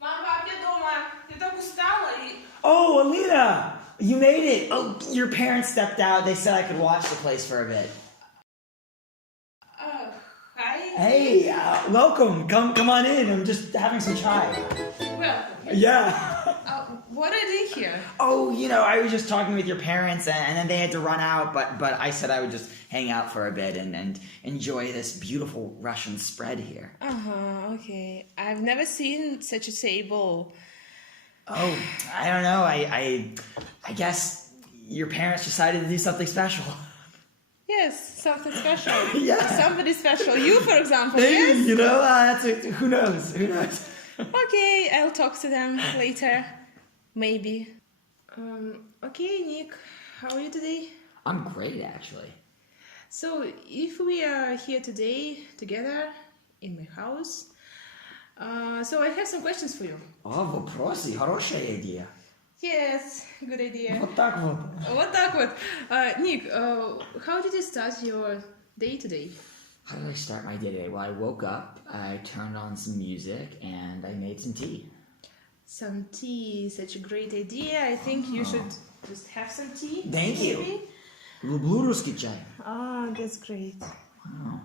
Мам, пап, я дома. Я так устала и... Oh, Alina! You made it! Oh, your parents stepped out. They said I could watch the place for a bit. Hi. Hey, welcome. Come on in. I'm just having some chai. Welcome. Yeah. What are you here? Oh, I was just talking with your parents, and then they had to run out, but I said I would just hang out for a bit and enjoy this beautiful Russian spread here. Okay. I've never seen such a table. Oh, I don't know. I guess your parents decided to do something special. Yes, something special. Yeah. Somebody special. You, for example, Hey, yes? who knows? Who knows? Okay, I'll talk to them later. Maybe. Okay, Nick, how are you today? I'm great, actually. So, if we are here today together in my house, so I have some questions for you. Oh, вопросы, хорошая идея. Yes, good idea. Вот так вот. Вот так вот. Nick, how did you start your day today? How did I start my day today? Well, I woke up, I turned on some music, and I made some tea. Some tea, such a great idea. I think you should just have some tea. Thank you. maybe? Люблю русский чай. That's great. Wow.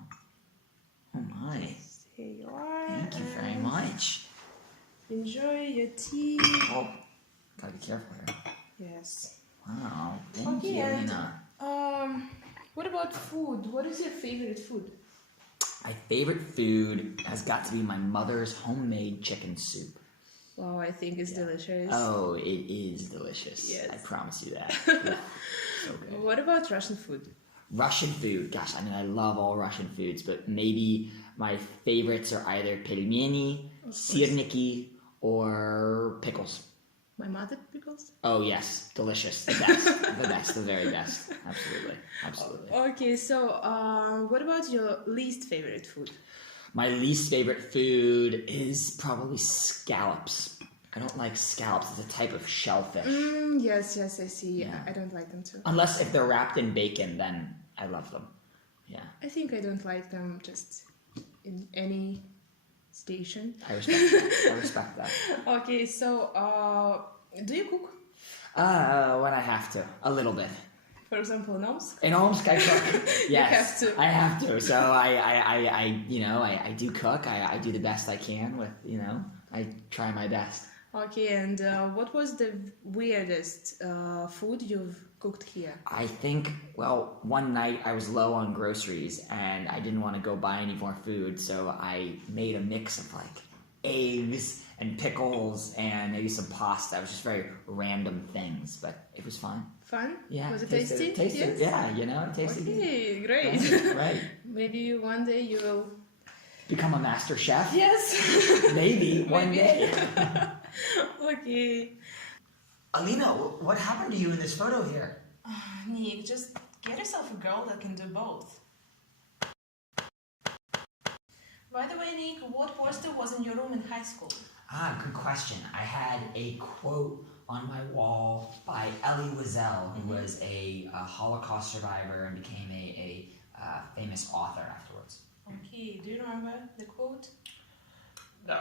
Oh my. Here you are. Thank you very much. Enjoy your tea. Oh, gotta be careful here. Yes. Wow. Thank you, and Lena. what about food? What is your favorite food? My favorite food has got to be my mother's homemade chicken soup. Wow, I think it's delicious. Oh, it is delicious. Yes. I promise you that. So good. What about Russian food? Russian food. Gosh, I mean, I love all Russian foods, but maybe my favorites are either pelmeni, sirniki, or pickles. My mother pickles? Oh, yes. Delicious. The best. The best. The very best. Absolutely. Absolutely. Okay, so what about your least favorite food? My least favorite food is probably scallops. I don't like scallops. It's a type of shellfish. Yes, I see. Yeah. I don't like them too. Unless if they're wrapped in bacon, then I love them. Yeah. I think I don't like them just in any station. I respect that. I respect that. Okay, so do you cook? When I have to. A little bit. For example, in Omsk? In Omsk, I cook. Yes, have to. I have to. So I do cook. I do the best I can with, I try my best. Okay, and what was the weirdest food you've cooked here? I think, well, one night I was low on groceries and I didn't want to go buy any more food, so I made a mix of like eggs and pickles and maybe some pasta. It was just very random things, but it was fun. Fun? Yeah. Was it tasty? Tasted, Yes? yeah, it tasted good. Okay, great. Right. Maybe one day you will... Become a master chef? Yes. Maybe one day. Okay. Alina, what happened to you in this photo here? Nick, just get yourself a girl that can do both. By the way, Nick, what poster was in your room in high school? Good question. I had a quote on my wall by Elie Wiesel, who was a Holocaust survivor and became a famous author afterwards. Okay, do you remember the quote? No.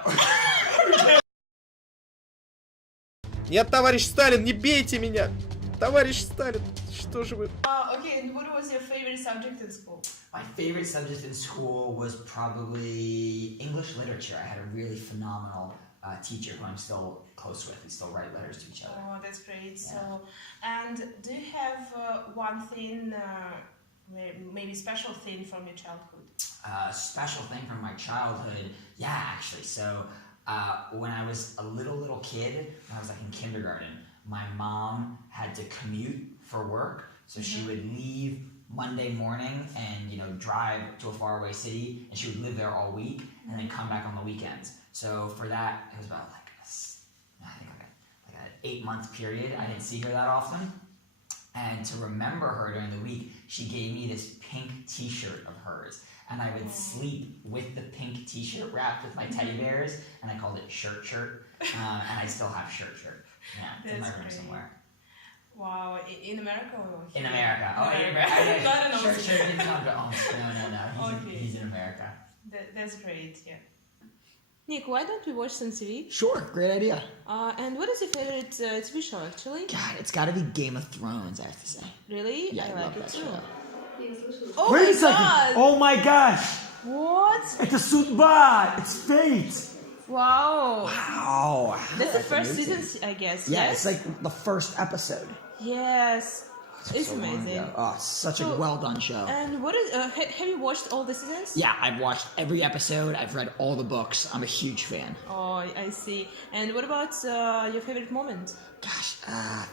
Нет, товарищ Сталин, не бейте меня! Товарищ Сталин, что же вы... Okay, and what was your favorite subject in school? My favorite subject in school was probably English literature. I had a really phenomenal teacher who I'm still close with. We still write letters to each other. Oh, that's great. Yeah. So, and do you have one thing, maybe special thing from your childhood? Special thing from my childhood, yeah, actually. So when I was a little kid, when I was like in kindergarten, my mom had to commute for work. So she would leave Monday morning and drive to a faraway city, and she would live there all week and then come back on the weekends. So for that, it was about like an 8-month period. I didn't see her that often. And to remember her during the week, she gave me this pink t-shirt of hers. And I would sleep with the pink t-shirt wrapped with my teddy bears, and I called it Shirt. And I still have Shirt. Yeah, it's in my room somewhere. Wow, in America or here? In America. No, Oh, in Not in America. Omsk. Shirt didn't come to Omsk. No. Okay. He's in America. That's great, yeah. Nick, why don't we watch some TV? Sure, great idea. And what is your favorite TV show, actually? God, it's got to be Game of Thrones, I have to say. Really? Yeah, I like love it that too. show. Oh Wait my a second! god! Oh my gosh! What? It's a судьба! It's fate! Wow. Wow. That's the first season, I guess. Yeah, yes? it's like the first episode. Yes. It's So long amazing. ago. Oh, such a So- well done show. And what is? Have you watched all the seasons? Yeah, I've watched every episode. I've read all the books. I'm a huge fan. Oh, I see. And what about your favorite moment? Gosh,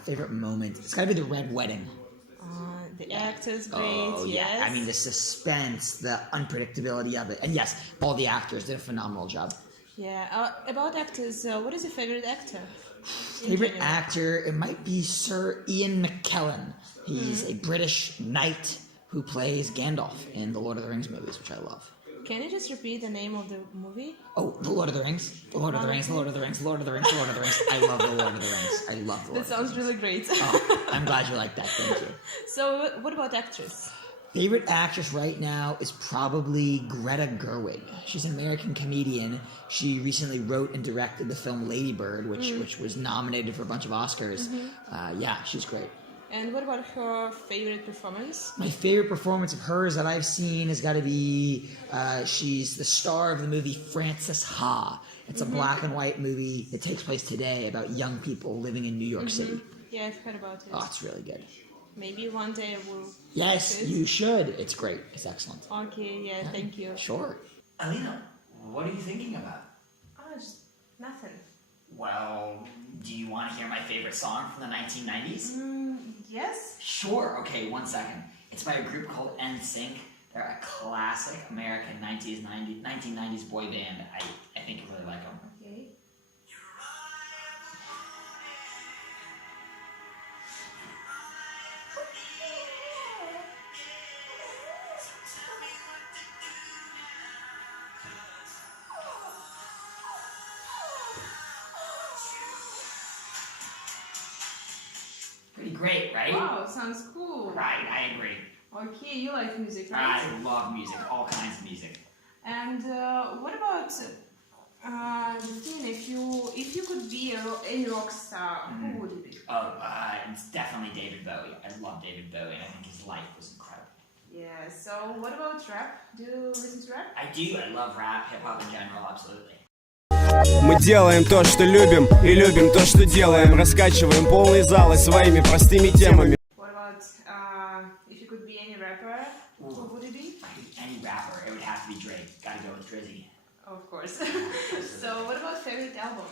favorite moment. It's got to be the Red Wedding. The actors, great. Oh, yes. yeah. I mean, the suspense, the unpredictability of it. And yes, all the actors did a phenomenal job. Yeah. About actors, what is your favorite actor? Favorite actor, it might be Sir Ian McKellen. He's a British knight who plays Gandalf in the Lord of the Rings movies, which I love. Can you just repeat the name of the movie? Oh, The Lord of the Rings. The Lord of the Rings, the Lord of the Rings, the Lord of the Rings, the Lord of the Rings. I love The Lord of the Rings. I love The Lord That of the sounds Rings. really great. Oh, I'm glad you like that. Thank you. So, what about actress? Favorite actress right now is probably Greta Gerwig. She's an American comedian. She recently wrote and directed the film Lady Bird, which was nominated for a bunch of Oscars. Yeah, she's great. And what about her favorite performance? My favorite performance of hers that I've seen has got to be she's the star of the movie Frances Ha. It's a black and white movie that takes place today about young people living in New York City. Yeah, I've heard about it. Oh, it's really good. Maybe one day I will. Yes, watch it. you should. It's great. It's excellent. Okay, yeah, thank you. Sure. Alina, what are you thinking about? Oh, just nothing. Well, do you want to hear my favorite song from the 1990s? Yes? Sure. Okay, 1 second. It's by a group called NSYNC. They're a classic American 1990s boy band. I think you really like them. Okay. Pretty great, right? Wow, sounds cool. Right, I agree. Okay, you like music, right? I love music, all kinds of music. And what about the thing? If you could be any rock star, who would it be? Oh, it's definitely David Bowie. I love David Bowie, and I think his life was incredible. Yeah. So what about rap? Do you listen to rap? I do. I love rap, hip hop in general, absolutely. Мы делаем то, что любим, и любим то, что делаем. Раскачиваем полные залы своими простыми темами. What about if you could be any rapper? Who would it be? Any rapper, it would have to be Drake. Gotta go with Drizzy. Of course. So what about favorite album?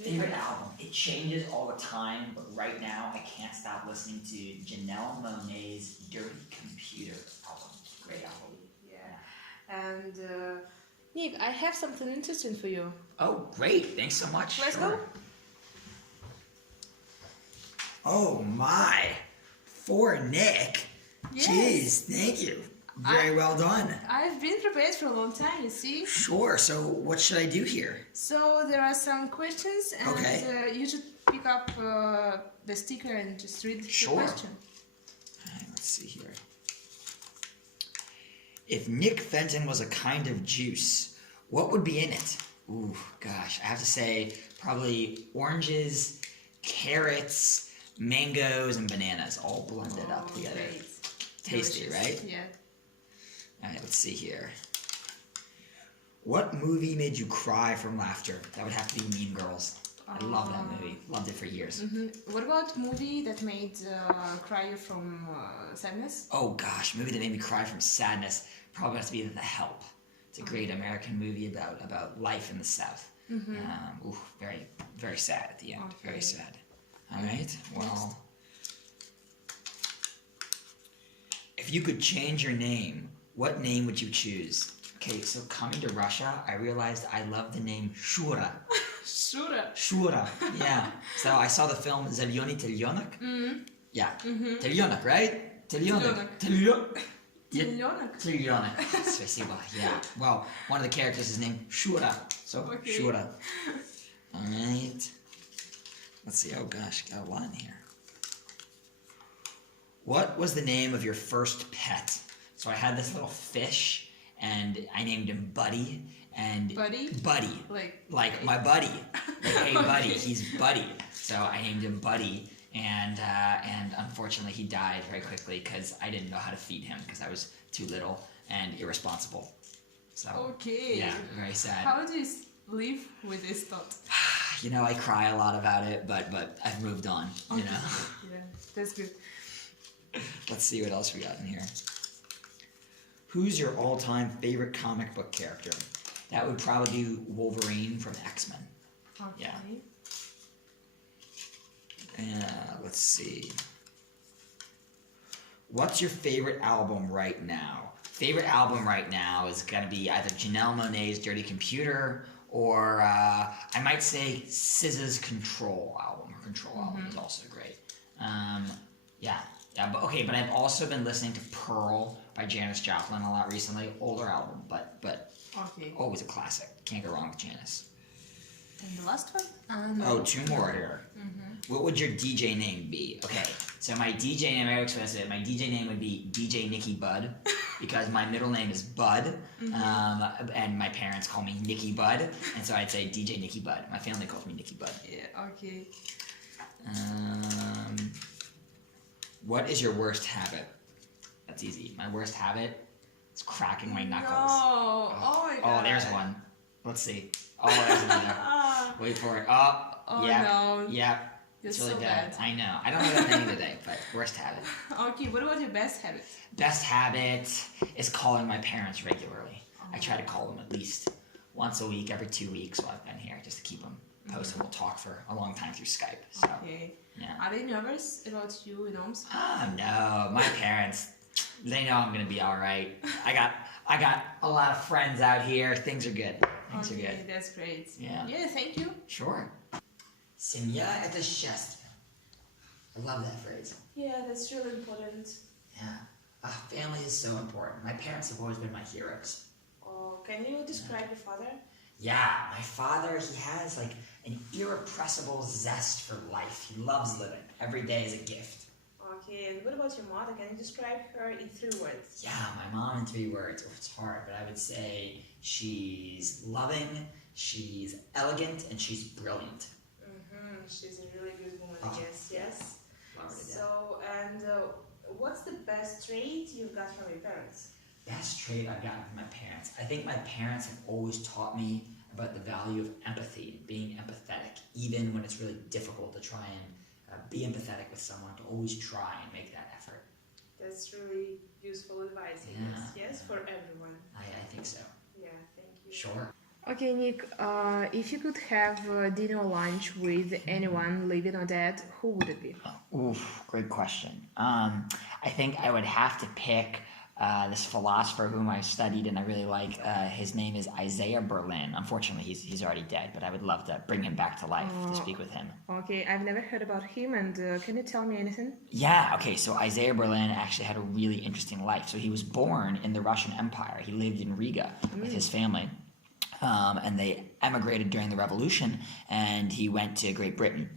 Favorite album? It changes all the time, but right now I can't stop listening to Janelle Monáe's Dirty Computer album. Great album. Yeah. And Nick, I have something interesting for you. Oh, great. Thanks so much. Let's Sure. go. Oh my. For Nick. Yes. Jeez, thank you. Very well done. I've been prepared for a long time, you see. Sure, so what should I do here? So there are some questions, and Okay. you should pick up the sticker and just read Sure. the question. Alright, let's see here. If Nick Fenton was a kind of juice, what would be in it? Ooh, gosh, I have to say probably oranges, carrots, mangoes, and bananas all blended up together. Great. Tasty, Delicious. right? Yeah. Alright, let's see here. What movie made you cry from laughter? That would have to be Mean Girls. I love that movie. Loved it for years. What about movie that made cry you from sadness? Oh gosh, movie that made me cry from sadness probably has to be The Help. It's a great American movie about life in the South. Very, very sad at the end. Okay. Very sad. All right. Well, if you could change your name, what name would you choose? Okay, so coming to Russia, I realized I love the name Shura. Sure. Shura, yeah. So I saw the film Zelyony Telyonak. Yeah. Telyonak, right? Telyonak. Теленок. Telyonak. Спасибо. Yeah. Well, one of the characters is named Shura. So Okay. Shura. All right. Let's see. Oh gosh, got a lot in here. What was the name of your first pet? So I had this little fish, and I named him Buddy. and Buddy? Buddy. Like my buddy. Like, hey buddy, he's Buddy. So I named him Buddy, and unfortunately he died very quickly because I didn't know how to feed him because I was too little and irresponsible. So Okay. yeah, very sad. How do you live with this thought? You know, I cry a lot about it, but I've moved on. You know. Yeah, that's good. Let's see what else we got in here. Who's your all-time favorite comic book character? That would probably be Wolverine from X-Men. Okay. Yeah. Let's see. What's your favorite album right now? Favorite album right now is going to be either Janelle Monáe's Dirty Computer or I might say SZA's Control album. Her Control album is also great. But I've also been listening to Pearl by Janis Joplin a lot recently. Older album, but always a classic. Can't go wrong with Janis. And the last one? Oh, two more here. What would your DJ name be? Okay, so my DJ name, I always express it. My DJ name would be DJ Nicky Bud because my middle name is Bud, and my parents call me Nicky Bud, and so I'd say DJ Nicky Bud. My family calls me Nicky Bud. Yeah. Okay. What is your worst habit? That's easy. My worst habit is cracking my knuckles. No. Oh my god. Oh, there's one. Let's see. Oh, there's another. Wait for it. Oh yeah. no. Yeah. You're It's really so bad. bad. I know. I don't know that name today, but worst habit. Okay, what about your best habit? Best habit is calling my parents regularly. I try to call them at least once a week, every 2 weeks while I've been here, just to keep them posted. We'll talk for a long time through Skype. So, Okay. yeah. Are they nervous about you in Omsk? No. My parents, they know I'm going to be all right. I got a lot of friends out here. Things are good. Things are good. That's great. Yeah. Yeah, thank you. Sure. Семья — это счастье. I love that phrase. Yeah, that's really important. Yeah. Family is so important. My parents have always been my heroes. Oh, can you describe your father? Yeah, my father, he has like an irrepressible zest for life. He loves living. Every day is a gift. Okay, and what about your mother? Can you describe her in 3 words? Yeah, my mom in 3 words. Oh, it's hard, but I would say she's loving, she's elegant, and she's brilliant. She's a really good woman, I guess. Yes. Love her to death. So, and what's the best trait you've got from your parents? Best trait I've gotten from my parents. I think my parents have always taught me about the value of empathy, being empathetic, even when it's really difficult to try and be empathetic with someone, to always try and make that effort. That's really useful advice, I guess. Yes, for everyone. I think so. Yeah, thank you. Sure. Okay, Nick, if you could have dinner or lunch with anyone, living or dead, who would it be? Oof, great question. I think I would have to pick this philosopher whom I studied and I really like. His name is Isaiah Berlin. Unfortunately, he's already dead, but I would love to bring him back to life to speak with him. Okay, I've never heard about him, and can you tell me anything? Yeah, okay, so Isaiah Berlin actually had a really interesting life. So he was born in the Russian Empire. He lived in Riga with his family. And they emigrated during the revolution, and he went to Great Britain.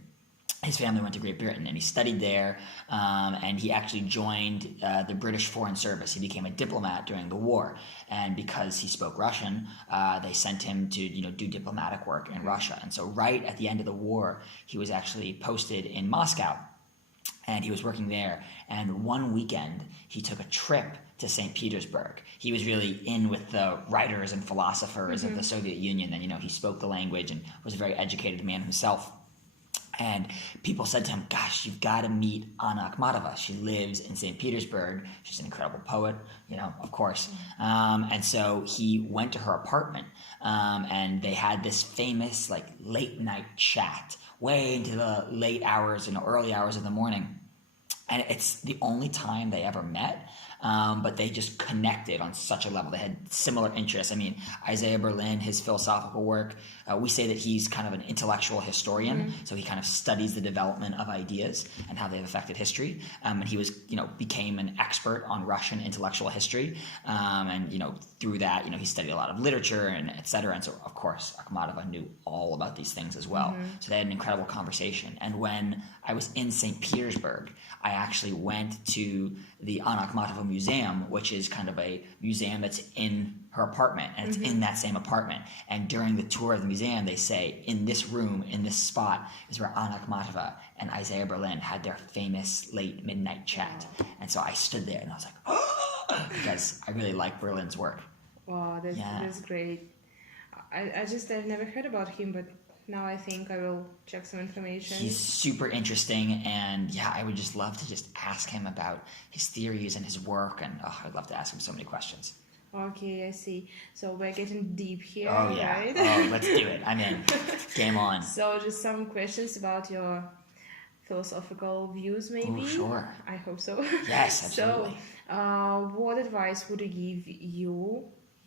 His family went to Great Britain, and he studied there, and he actually joined the British Foreign Service. He became a diplomat during the war, and because he spoke Russian, they sent him to do diplomatic work in Russia. And so right at the end of the war, he was actually posted in Moscow, and he was working there. And one weekend, he took a trip to St. Petersburg. He was really in with the writers and philosophers of the Soviet Union, and he spoke the language and was a very educated man himself. And people said to him, gosh, you've got to meet Anna Akhmatova. She lives in St. Petersburg. She's an incredible poet, of course. And so he went to her apartment, and they had this famous late night chat way into the late hours and early hours of the morning. And it's the only time they ever met. But they just connected on such a level. They had similar interests. I mean, Isaiah Berlin, his philosophical work, we say that he's kind of an intellectual historian. So he kind of studies the development of ideas and how they've affected history. And he was, became an expert on Russian intellectual history. And through that, he studied a lot of literature and et cetera. And so, of course, Akhmatova knew all about these things as well. So they had an incredible conversation. And when I was in St. Petersburg, I actually went to the Anna Akhmatova Museum, which is kind of a museum that's in her apartment, and it's in that same apartment. And during the tour of the museum, they say, in this room, in this spot, is where Anna Akhmatova and Isaiah Berlin had their famous late midnight chat. And so I stood there and I was like, oh, because I really like Berlin's work. Wow, that's great. I've never heard about him, but now I think I will check some information. He's super interesting, and yeah, I would just love to just ask him about his theories and his work, and I'd love to ask him so many questions. Okay, I see. So we're getting deep here, Oh yeah, right? oh, let's do it. I'm in. Game on. So just some questions about your philosophical views, maybe? Oh, sure. I hope so. Yes, absolutely. So, what advice would you give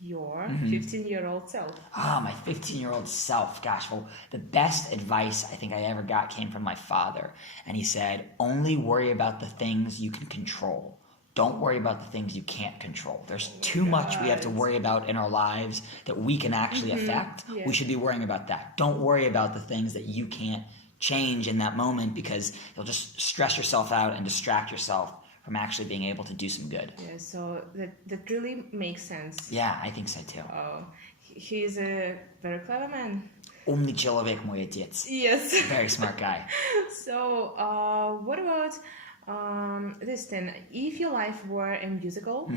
your 15-year-old self? My 15-year-old self. Gosh, well, the best advice I think I ever got came from my father. And he said, only worry about the things you can control. Don't worry about the things you can't control. There's too much we have to worry about in our lives that we can actually affect. Yeah. We should be worrying about that. Don't worry about the things that you can't change in that moment, because you'll just stress yourself out and distract yourself from actually being able to do some good. Yeah, so that really makes sense. Yeah, I think so too. Oh, he's a very clever man. Умный человек, мой отец. Yes. Very smart guy. So, what about this then? If your life were a musical,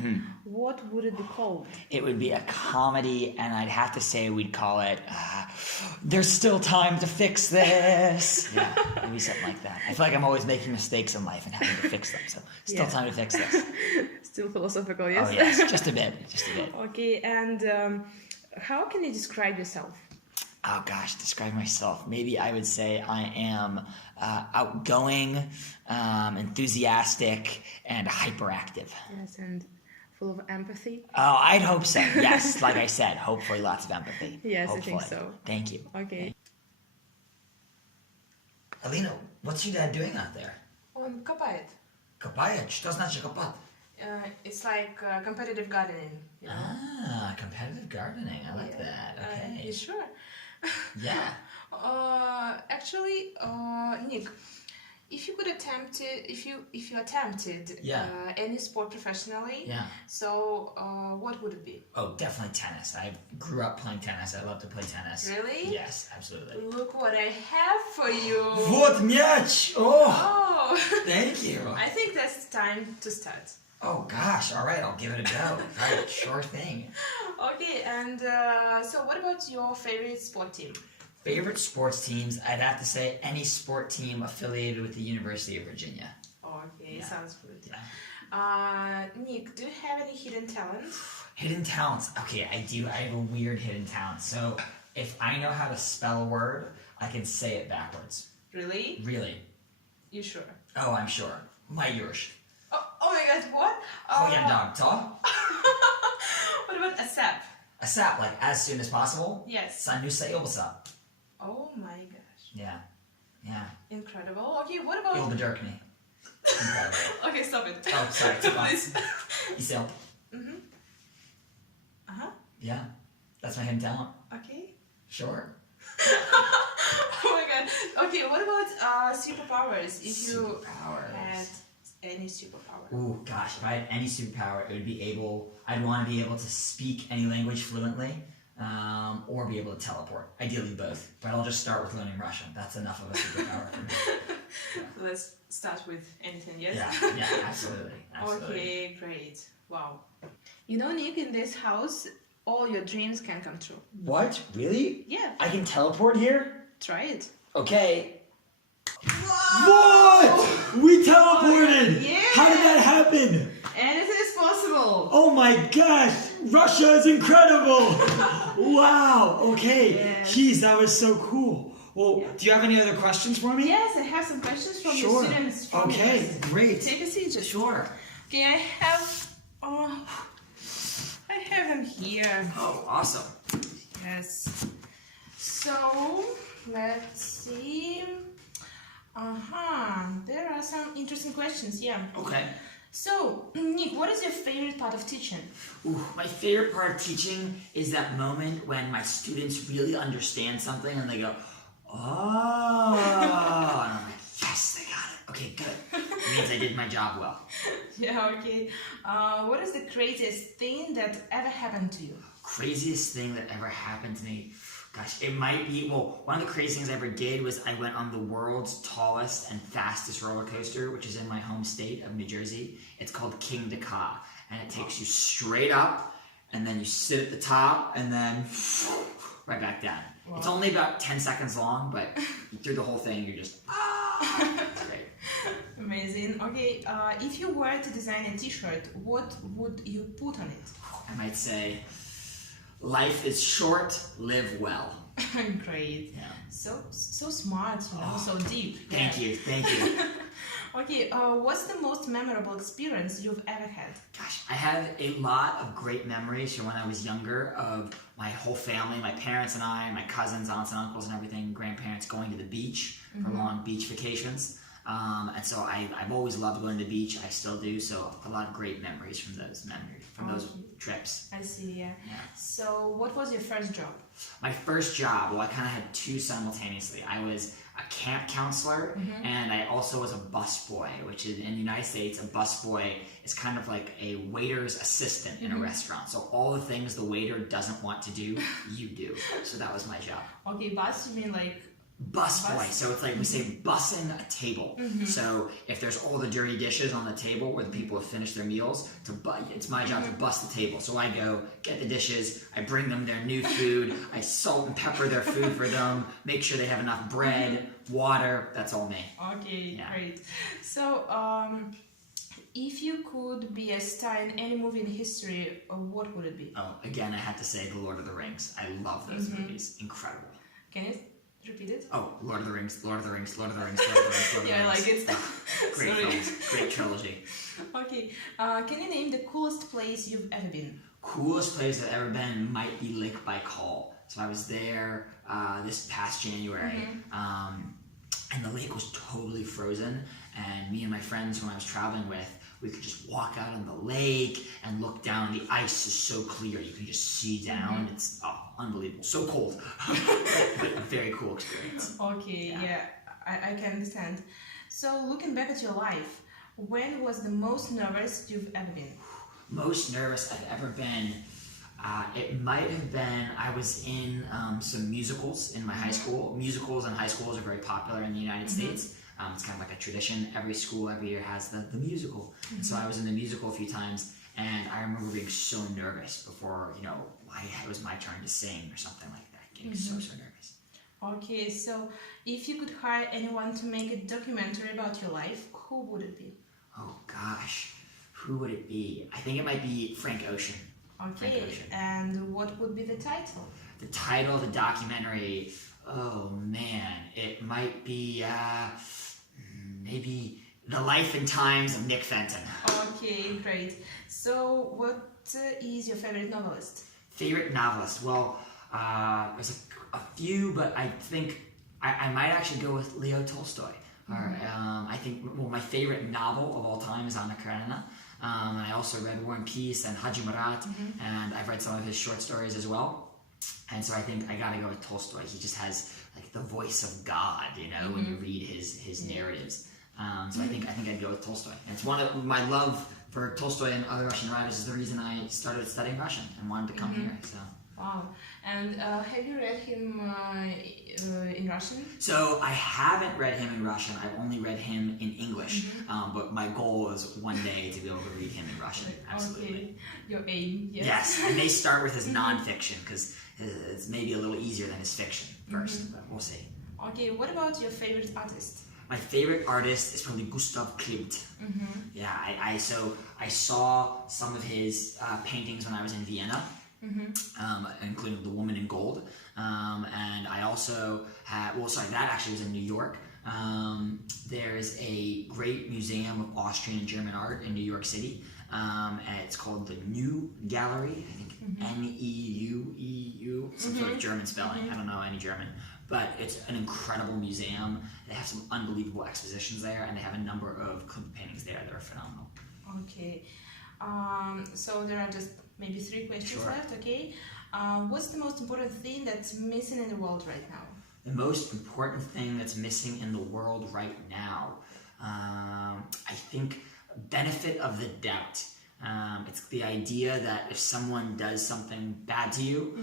what would it be called? It would be a comedy, and I'd have to say we'd call it There's Still Time to Fix This. Yeah, maybe something like that. I feel like I'm always making mistakes in life and having to fix them, so still time to fix this. Still philosophical, yes? Oh yes, just a bit. Okay, and how can you describe yourself? Oh gosh, describe myself. Maybe I would say I am outgoing, enthusiastic, and hyperactive. Yes, and full of empathy. Oh, I'd hope so. Yes, like I said, hopefully lots of empathy. Yes, hopefully. I think so. Thank you. Okay. Alina, what's your dad doing out there? Он копает. Копает? Что значит копать? It's like competitive gardening. You know? Ah, competitive gardening. I like that. Okay. You sure? Yeah. Actually, Nick, if you could attempt it, if you attempted any sport professionally, so what would it be? Oh, definitely tennis. I grew up playing tennis. I love to play tennis. Really? Yes, absolutely. Look what I have for you. Вот мяч! Oh, Oh, thank you. I think that's time to start. Oh gosh, all right, I'll give it a go. Right, sure thing. Okay, and so what about your favorite sport team? Favorite sports teams, I'd have to say any sport team affiliated with the University of Virginia. Okay, sounds good. Yeah. Nick, do you have any hidden talent? Hidden talents. Okay, I do. I have a weird hidden talent. So if I know how to spell a word, I can say it backwards. Really? Really. You sure? Oh, I'm sure. Majorz. Oh my god, what? Hojandag to. What about ASAP? ASAP, like as soon as possible? Yes. Sa nu sa ilbasa. Oh my gosh. Yeah. Yeah. Incredible. Okay, what about... Ilbedurkni. Incredible. Okay, stop it. Oh, sorry. Too much. Please. Isil. Uh-huh. Yeah. That's my hidden talent. Okay. Sure. Oh my god. Okay, what about superpowers? If you had any superpower. Ooh, gosh, if I had any superpower, it would be I'd want to be able to speak any language fluently, or be able to teleport. Ideally both, but I'll just start with learning Russian. That's enough of a superpower for me. Yeah. Let's start with anything, yes? Yeah, absolutely. Okay, great. Wow. You know, Nick, in this house, all your dreams can come true. What? Really? Yeah. I can teleport here? Try it. Okay. What? We teleported! Yeah. How did that happen? Anything is possible. Oh my gosh! Russia is incredible! Wow, okay. Yes. Jeez, that was so cool. Well, do you have any other questions for me? Yes, I have some questions from the Sure. students. From Okay, this. great. Take a seat. Just. Sure. Okay, I have them here. Oh, awesome. Yes. So, let's see. There are some interesting questions, yeah. Okay. So, Nick, what is your favorite part of teaching? Ooh, my favorite part of teaching is that moment when my students really understand something and they go, oh, and I'm like, yes, they got it. Okay, good. It means I did my job well. Yeah, okay. What is the craziest thing that ever happened to you? Craziest thing that ever happened to me? Gosh, it might be, well, one of the craziest things I ever did was I went on the world's tallest and fastest roller coaster, which is in my home state of New Jersey. It's called King de Ka, and it takes you straight up, and then you sit at the top, and then right back down. Wow. It's only about 10 seconds long, but through the whole thing, you're just, it's great. Amazing. Okay, if you were to design a t-shirt, what would you put on it? I might say, life is short, live well. Great. Yeah. So smart, so deep. Thank you. Okay, what's the most memorable experience you've ever had? Gosh, I have a lot of great memories from when I was younger of my whole family, my parents and I, my cousins, aunts and uncles and everything, grandparents going to the beach for long beach vacations. And so I've always loved going to the beach. I still do. So a lot of great memories from those trips. I see, yeah. So what was your first job? My first job, well, I kind of had two simultaneously. I was a camp counselor, and I also was a busboy, which is in the United States, a busboy is kind of like a waiter's assistant in a restaurant. So all the things the waiter doesn't want to do, you do. So that was my job. Okay, bus, you mean like busboy. So it's like we say bussing a table. So if there's all the dirty dishes on the table where the people have finished their meals, it's my job to bus the table. So I go get the dishes, I bring them their new food, I salt and pepper their food for them, make sure they have enough bread, water. That's all me. Okay, great. So if you could be a star in any movie in history, what would it be? Oh, again, I have to say The Lord of the Rings. I love those movies. Incredible. Can you repeat it? Oh, Lord of the Rings, Lord of the Rings, Lord of the Rings, Lord of the Rings, Lord of the Rings. Yeah, I like it. Great films, great trilogy. Okay, can you name the coolest place you've ever been? Coolest place I've ever been might be Lake Baikal. So I was there this past January, and the lake was totally frozen, and me and my friends, when I was traveling with, we could just walk out on the lake and look down. The ice is so clear, you can just see down. It's unbelievable. So cold, but a very cool experience. Okay, yeah, I can understand. So looking back at your life, when was the most nervous you've ever been? Most nervous I've ever been, it might have been, I was in some musicals in my high school. Musicals in high schools are very popular in the United States. It's kind of like a tradition. Every school every year has the musical. And so I was in the musical a few times, and I remember being so nervous before, it was my turn to sing or something like that. Getting so nervous. Okay, so if you could hire anyone to make a documentary about your life, who would it be? Oh gosh, who would it be? I think it might be Frank Ocean. Okay, Frank Ocean. And what would be the title? The title of the documentary, oh man, it might be maybe The Life and Times of Nick Fenton. Okay, great. So what is your favorite novelist? Favorite novelist? Well, there's a few, but I think I might actually go with Leo Tolstoy. I think my favorite novel of all time is Anna Karenina. And I also read War and Peace and Haji Marat, and I've read some of his short stories as well. And so I think I gotta go with Tolstoy. He just has like the voice of God, when you read his narratives. So I think I'd go with Tolstoy. And it's one of my love for Tolstoy and other Russian writers is the reason I started studying Russian and wanted to come here. So. Wow. And have you read him in Russian? So I haven't read him in Russian. I've only read him in English. But my goal is one day to be able to read him in Russian. Absolutely. Okay. Your aim, yes. Yes, and they start with his nonfiction because it's maybe a little easier than his fiction first, but we'll see. Okay, what about your favorite artist? My favorite artist is probably Gustav Klimt. Yeah, I saw some of his paintings when I was in Vienna. Including The Woman in Gold. And I also had, that actually was in New York. There's a great museum of Austrian and German art in New York City. And it's called the New Gallery, I think Neuu, some sort of German spelling. I don't know any German. But it's an incredible museum. They have some unbelievable expositions there, and they have a number of Klimt paintings there that are phenomenal. Okay. So there are just maybe 3 questions left, okay? What's the most important thing that's missing in the world right now? The most important thing that's missing in the world right now? I think benefit of the doubt. It's the idea that if someone does something bad to you,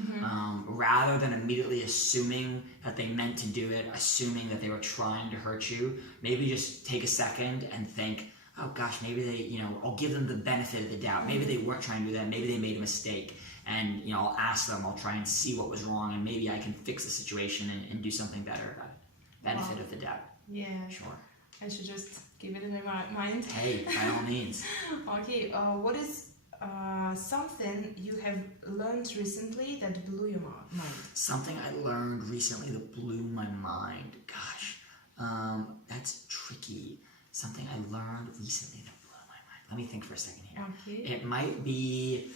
rather than immediately assuming that they meant to do it, assuming that they were trying to hurt you, maybe just take a second and think, oh gosh, maybe they, I'll give them the benefit of the doubt. Maybe they weren't trying to do that. Maybe they made a mistake. And, I'll ask them, I'll try and see what was wrong, and maybe I can fix the situation and do something better about it. Benefit of the doubt. Yeah. Sure. I should just keep it in my mind. Hey, by all means. Okay, what is something you have learned recently that blew your mind? Something I learned recently that blew my mind. Gosh, that's tricky. Something I learned recently that blew my mind. Let me think for a second here. Okay. It might be,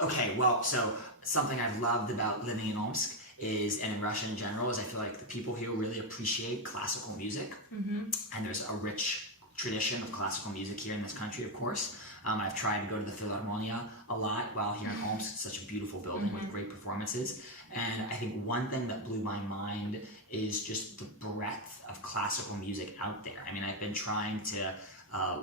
okay, well, so something I've loved about living in Omsk is, and in Russia in general, is I feel like the people here really appreciate classical music. And there's a rich tradition of classical music here in this country, of course. I've tried to go to the Philharmonia a lot while here in Omsk. It's such a beautiful building with great performances. And I think one thing that blew my mind is just the breadth of classical music out there. I mean, I've been trying to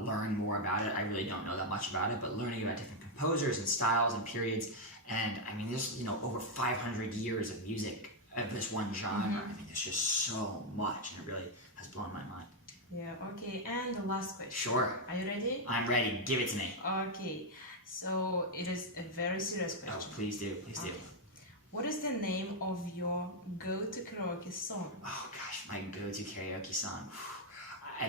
learn more about it. I really don't know that much about it, but learning about different composers and styles and periods. And I mean, there's, over 500 years of music of this one genre. I mean, there's just so much, and it really has blown my mind. Yeah, okay, and the last question. Sure. Are you ready? I'm ready. Give it to me. Okay, so it is a very serious question. Oh, please do. Please do. What is the name of your go-to karaoke song? Oh, gosh, my go-to karaoke song.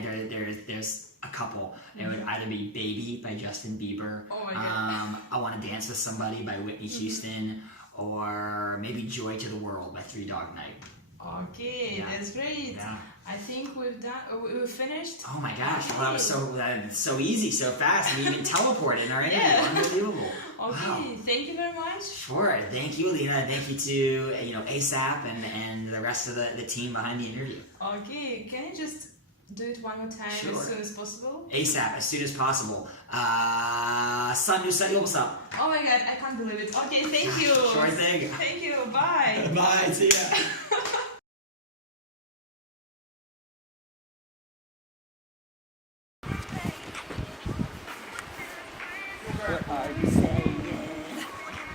There's a couple. It would either be Baby by Justin Bieber. Oh my God. I Want to Dance with Somebody by Whitney Houston. Or maybe Joy to the World by Three Dog Night. Okay, that's great. Yeah. I think we've finished. Oh my gosh, well, that was so easy, so fast. We even teleported in our interview. Unbelievable. Okay, wow. Thank you very much. Sure, thank you, Alina. Thank you to ASAP and the rest of the team behind the interview. Okay, can you just do it one more time as soon as possible? ASAP, as soon as possible. What's up? Oh my God, I can't believe it. Okay, thank you. Sure thing. Thank you, bye. Bye, see ya.